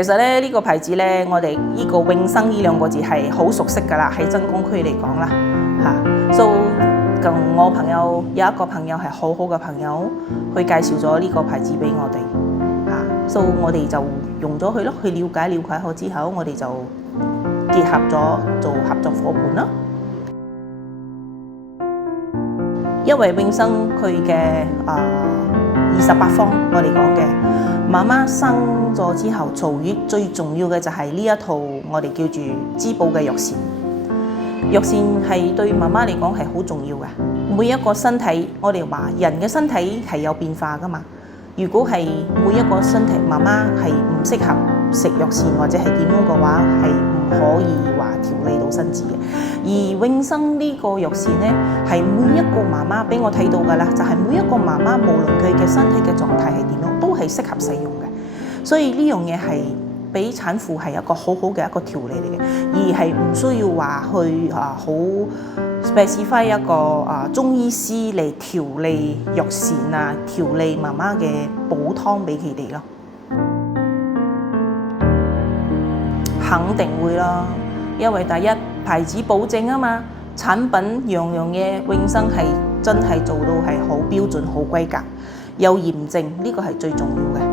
其實咧呢個牌子咧，我哋呢個永生呢兩個字係好熟悉㗎啦，喺真光區嚟講啦嚇。So 咁我朋友有一個朋友係好好嘅朋友，佢介紹咗呢個牌子俾我哋嚇，So 我哋就用咗佢咯，去了解好之後，我哋就結合咗做合作夥伴啦。因為永生佢嘅28方，我哋講嘅媽媽生咗之後坐月最重要嘅就係呢一套我哋叫住滋補嘅藥膳。藥膳係對媽媽嚟講係好重要嘅。每一個身體，我哋話人嘅身體係有變化㗎嘛。如果係每一個身體媽媽係唔適合食藥膳或者係點樣嘅話，係唔可以話調理到身子嘅。而永生呢個藥膳咧，係每一個媽媽俾我睇到㗎啦，就係每一個媽媽無論佢嘅身體嘅狀態係點樣，都係適合使用嘅。所以呢樣嘢係俾產婦係一個好好嘅一個調理嚟嘅，而係唔需要話去好 specify 一個中醫師嚟調理藥膳啊，調理媽媽嘅補湯俾佢哋咯。肯定會啦，因為第一牌子保證啊嘛，產品樣樣嘢永生係真係做到係好標準、好規格、有驗證，呢個係最重要嘅。